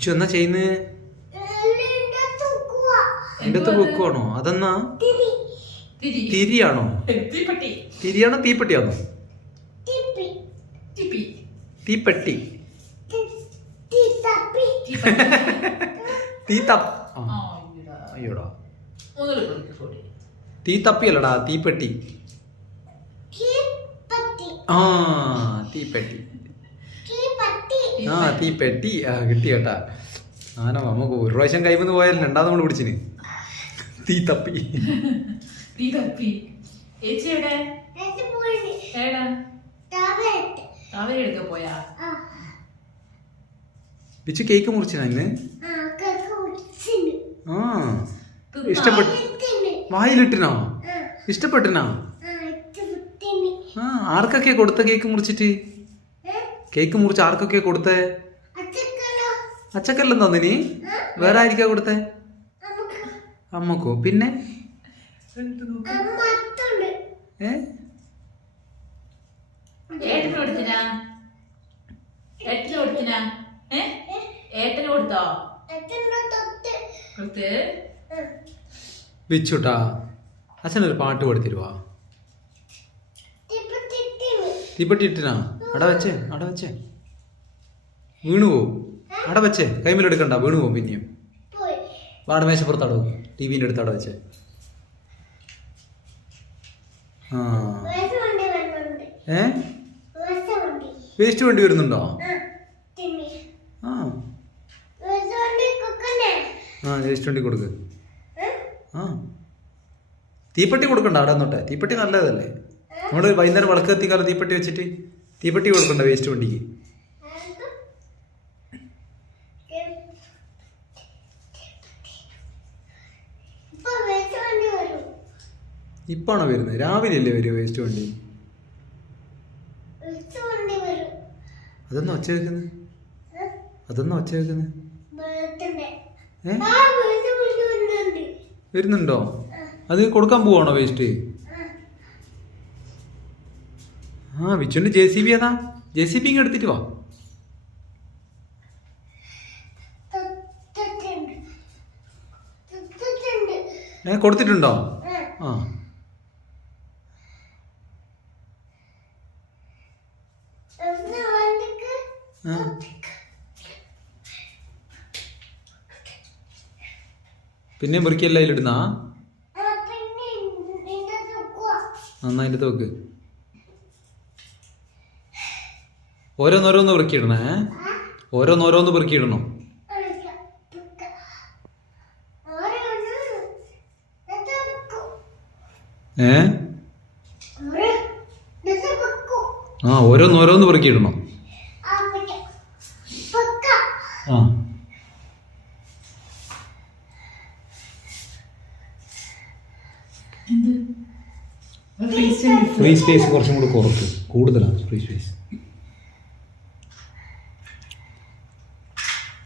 വിച്ചു എന്നാ ചെയ്യുന്നത്? എന്റെ അടുത്ത് വെക്കുവാണോ? അതെന്നാ തിരിയാണോ? തിരിയാണോ തീപ്പെട്ടിയാണോ? തീപ്പെട്ടി അയ്യോടാ തീ തപ്പിയല്ലടാ തീപ്പെട്ടി. ആ തീപ്പെട്ടി തീപ്പെട്ടി കിട്ടി കേട്ടാ. ആനോ നമുക്ക് ഒരു പ്രാവശ്യം കൈമെന്ന് പോയാൽ രണ്ടാമത് നമ്മൾ പിടിച്ചിന് തീ തപ്പി. പിച്ചു കേക്ക് മുറിച്ചിനാ ഇന്ന്? ആ ഇഷ്ടപ്പെട്ടു. വായിലിട്ടിനോ? ഇഷ്ടപ്പെട്ടിനാ? ആ ആർക്കൊക്കെ കൊടുത്ത കേക്ക് മുറിച്ചിട്ട്? കേക്ക് മുറിച്ച് ആർക്കൊക്കെ കൊടുത്തേ? അച്ചക്കെല്ലാം തന്നിനി? വേറെ ആയിരിക്കാ കൊടുത്തേ? അമ്മക്കോ? പിന്നെ വിച്ചുട്ടാ അച്ഛനൊരു പാട്ട് കൊടുത്തിരുവാ. തീപ്പെട്ടി ഇട്ടിനാ? അട വെച്ചേ വീണു പോവും. അട വെച്ചേ കൈമിലെടുക്കണ്ട, വീണു പോവും. പിന്നെയും വാടമേശപ്പുറത്തട ടിവിന്റെ അടുത്ത് അട വെച്ചേ. ആ വേസ്റ്റ് വണ്ടി വരുന്നുണ്ടോ? ആ വേസ്റ്റ് വണ്ടി കൊടുക്ക്. ആ തീപ്പെട്ടി കൊടുക്കണ്ട അവിടെ നിന്നോട്ടെ. തീപ്പെട്ടി നല്ലതല്ലേ? നമ്മള് വൈകുന്നേരം വിളക്ക് കത്തിക്കാലം തീപ്പെട്ടി വെച്ചിട്ട് തീപ്പെട്ടി കൊടുക്കണ്ട വേസ്റ്റ് വണ്ടിക്ക്. ഇപ്പാണോ വരുന്നത്? രാവിലെ അല്ലേ വരും വേസ്റ്റ് വണ്ടി? അതൊന്നും ഒച്ച വെക്കുന്നത്? വരുന്നുണ്ടോ? അത് കൊടുക്കാൻ പോവാണോ വേസ്റ്റ്? ആ വിച്ചുണ്ട് JCB. ഏതാ JCB? ഇങ്ങ് എടുത്തിട്ട് വാ. കൊടുത്തിട്ടുണ്ടോ? ആ പിന്നെ മുറിക്കല്ല അതിലിടുന്നാ? നന്നായിട്ട് തോക്ക്. ഓരോന്നോരോന്ന് പെറുക്കിയിടണേ. ഓരോന്നോരോന്ന് പെറുക്കിയിടണം. ആ ഓരോന്നോരോന്ന് പെറുക്കിയിടണം. ആ ഫ്രീ സ്പേസ് കുറച്ചും കൂടി കുറയ്ക്കും. കൂടുതലാണ് ഫ്രീ സ്പേസ്.